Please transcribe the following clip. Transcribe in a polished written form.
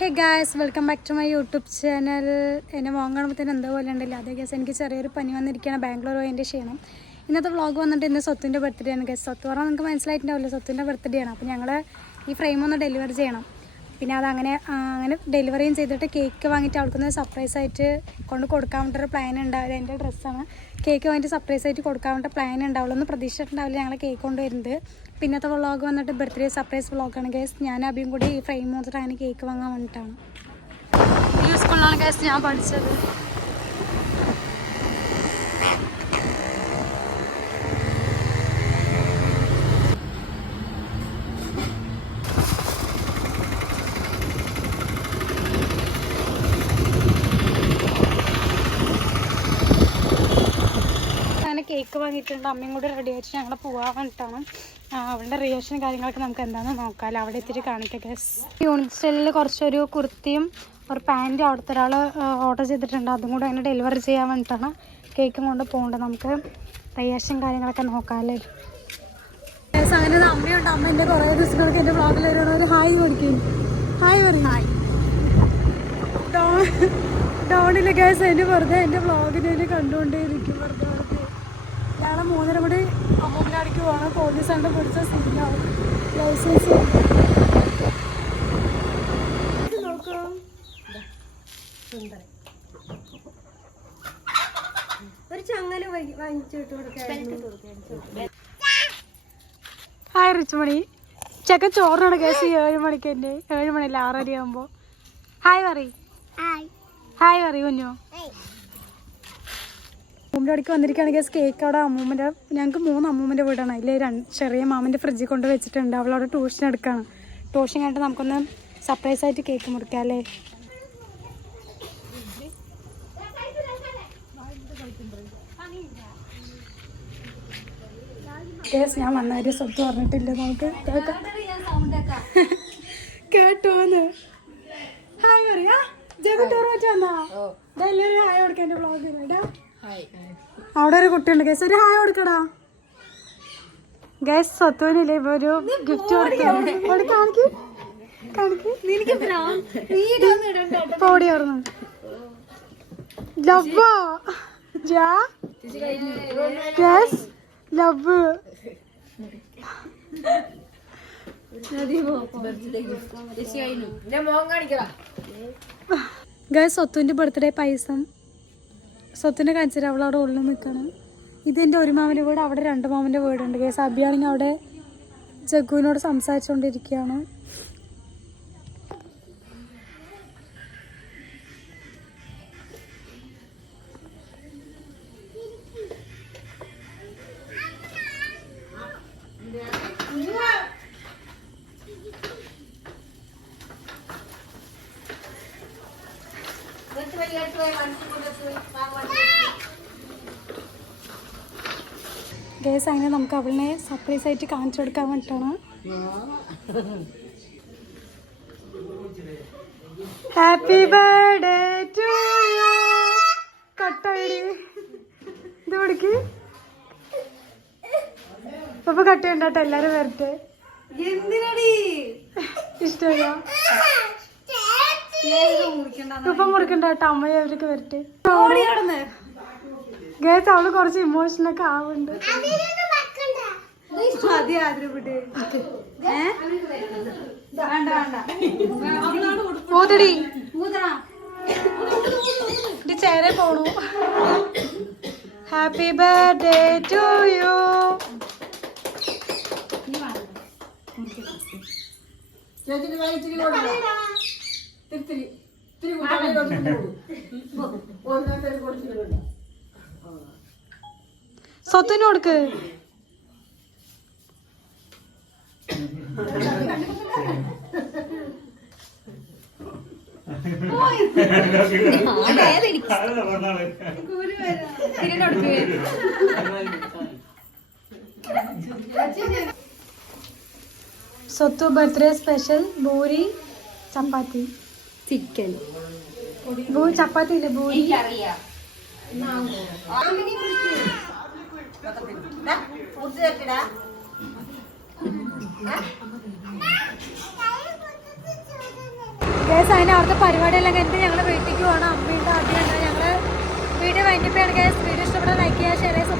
Hey guys, welcome back to my YouTube channel. എന്നെ മോൻ കാണുമ്പോഴത്തേന് എന്തോ പോലെ ഉണ്ടല്ലോ. അതേ ഗൈസ്, എനിക്ക് ചെറിയൊരു പനി വന്നിരിക്കുകയാണ്. ബാംഗ്ലൂർ പോയി എൻ്റെ ക്ഷീണം. ഇന്നത്തെ വ്ളോഗ് വന്നിട്ട് ഇന്ന് സ്വത്തിൻ്റെ ബർത്ത്ഡേ ആണ് ഗൈസ്. സ്വത്ത് പറഞ്ഞാൽ നിങ്ങൾക്ക് മനസ്സിലായിട്ടുണ്ടാവില്ല, സ്വത്തിൻ്റെ ബർത്ത്ഡേ ആണ്. അപ്പോൾ ഞങ്ങൾ ഈ ഫ്രെയിം ഒന്ന് ഡെലിവറി ചെയ്യണം. പിന്നെ അതങ്ങനെ ഡെലിവറിയും ചെയ്തിട്ട് കേക്ക് വാങ്ങിയിട്ട് അവൾക്കൊന്ന് സർപ്രൈസായിട്ട് കൊടുക്കാൻ വേണ്ടിയൊരു പ്ലാൻ ഉണ്ടാവില്ല. എൻ്റെ ഡ്രസ്സാണ്. കേക്ക് വാങ്ങിയിട്ട് സർപ്രൈസായിട്ട് കൊടുക്കാൻ വേണ്ടി പ്ലാൻ ഉണ്ടാവുള്ളൂ. ഒന്നും പ്രതീക്ഷിച്ചിട്ടുണ്ടാവില്ല ഞങ്ങൾ കേക്ക് കൊണ്ടുവരുന്നത്. പിന്നത്തെ വ്ളോഗ് വന്നിട്ട് ബർത്ത്ഡേ സർപ്രൈസ് വ്ളോഗാണ് ഗൈസ്. ഞാൻ അഭിയും കൂടി ഈ ഫ്രെയിം നോക്കിയിട്ട് അങ്ങനെ കേക്ക് വാങ്ങാൻ വേണ്ടിയിട്ടാണ്. ഈ സ്കൂളിലാണ് ഗൈസ് ഞാൻ പഠിച്ചത്. കേക്ക് വാങ്ങിയിട്ടുണ്ട്. അമ്മയും കൂടി റെഡി ആയിട്ട് ഞങ്ങൾ പോകാൻ വേണ്ടിയിട്ടാണ്. അവളുടെ റിയാക്ഷനും കാര്യങ്ങളൊക്കെ നമുക്ക് എന്താണെന്ന് നോക്കാമല്ലോ. അവിടെ എത്തിയിട്ട് കാണിക്കാം ഗൈസ്. യൂണിറ്റ് സ്റ്റൈലിൽ കുറച്ചൊരു കുർത്തിയും ഒരു പാൻറ്റും അവിടുത്തെ ഒരാൾ ഓർഡർ ചെയ്തിട്ടുണ്ട്. അതും കൂടെ അങ്ങനെ ഡെലിവറി ചെയ്യാൻ വേണ്ടിയിട്ടാണ് കേക്കും കൊണ്ട് പോകേണ്ടത്. നമുക്ക് റിയാക്ഷനും കാര്യങ്ങളൊക്കെ നോക്കാമല്ലേ ഗൈസ്. അങ്ങനെ അമ്മയുണ്ട്. അമ്മ എൻ്റെ കുറേ ദിവസങ്ങൾക്ക് എൻ്റെ വ്ളോഗിൽ വരുന്ന ഒരു ഹായ് കൊടുക്കും. ഹായ് പറയും. ഹായ് ഡൗണില്ല ഗൈസ്. അതിന് വെറുതെ എൻ്റെ വ്ളോഗിനെ കണ്ടുകൊണ്ടേയിരിക്കും. വെറുതെ ഞങ്ങൾ 3:30 കൂടി അമ്മൂമ്മനാടിക്ക് പോകണം. പോലീസ് കണ്ട് പിടിച്ച സീനാവും. ലൈസൻസ് ഒരു ചങ്ങല വാങ്ങിച്ചിട്ട് കൊടുക്കാൻ. ഹായ് റിച്ചുമണി. ചെക്കൻ ചോറിനാണ് കേസ്. 7 മണിക്ക് എൻ്റെ 7 മണിയല്ല 6:30 ആകുമ്പോൾ. ഹായ് പറയും. ഹായ് പറയും കുഞ്ഞോ. അമ്മൂമ്മൻ്റെ അടിക്ക് വന്നിരിക്കുകയാണ് ഗേസ്. കേക്ക് അവിടെ അമ്മൂമ്മൻ്റെ, ഞങ്ങൾക്ക് 3 അമ്മൂമ്മൻ്റെ വീടാണ്. അതിൽ ചെറിയ മാമൻ്റെ ഫ്രിഡ്ജിൽ കൊണ്ട് വെച്ചിട്ടുണ്ട്. അവളവിടെ ട്യൂഷൻ എടുക്കുകയാണ്. ട്യൂഷൻ കഴിഞ്ഞിട്ട് നമുക്കൊന്ന് സർപ്രൈസായിട്ട് കേക്ക് മുറിക്കാം അല്ലേ. ഗേസ്, ഞാൻ വന്നവര് സ്വത്ത് പറഞ്ഞിട്ടില്ല. നമുക്ക് കേട്ടോന്ന്. ഹായ് പറയാ. ജഗട്ടോർ വെച്ച് വന്നാ എല്ലാവരും ഹായ് കൊടുക്കാൻ എൻ്റെ വ്ളോഗ്. അവിടെ ഒരു കുട്ടിയുണ്ട് ഗൈസ്. ഒരു ഹായ് കൊടുക്കടാ ഗൈസ്. സ്വത്തുവിനില്ലേ ഇപ്പൊ ഒരു ഗിഫ്റ്റ് ഓടിയായിരുന്നു. Love love guys. സ്വത്തുവിന്റെ ബർത്ത്ഡേ പൈസം സ്വത്തിനെ കാണിച്ചിട്ട് അവളവിടെ ഉള്ളിൽ നിൽക്കണം. ഇതെൻ്റെ ഒരു മാമൻ്റെ വീട്. അവിടെ 2 മാമൻ്റെ വീടുണ്ട് ഗൈസ്. അബിയാണെങ്കിൽ അവിടെ ജഗ്ഗുവിനോട് സംസാരിച്ചുകൊണ്ടിരിക്കുകയാണ്. ഗേസ്, അങ്ങനെ നമുക്ക് അവളിനെ സർപ്രൈസ് ആയിട്ട് കാണിച്ചു കൊടുക്കാൻ വേണ്ടിയിട്ടാണ്. Happy birthday to you. കട്ടായി ഇത് പിടിക്ക്. ഇപ്പൊ കട്ടയുണ്ടാട്ടെ. എല്ലാരും വരട്ടെ. ഇഷ്ടമില്ല ഇപ്പൊ മുറിക്കണ്ട കേട്ടോ. അമ്മയെ അവരൊക്കെ വരട്ടെ. ഗേസ്, അവള് കുറച്ച് ഇമോഷനൊക്കെ ആവുന്നുണ്ട്. ചേരെ പോണു. Happy birthday to you. സ്വത്തിന് കൊടുക്ക്. സ്വത്ത് birthday special puri chapati chicken. Chapati ഇല്ലേ പൂരി. ഗൈസ് അതിന് അവിടുത്തെ പരിപാടിയെല്ലാം കഴിഞ്ഞിട്ട് ഞങ്ങൾ വീട്ടിലേക്ക് പോകണം. അമ്മയുണ്ട് അമ്മയുണ്ട്. ഞങ്ങൾ വീഡിയോ വൈൻഡപ്പ് ചെയ്യണം ഗൈസ്. വീഡിയോ ഇഷ്ടപ്പെട്ടാൽ ലൈക്ക് ചെയ്യുക, ഷെയർ ചെയ്യുക.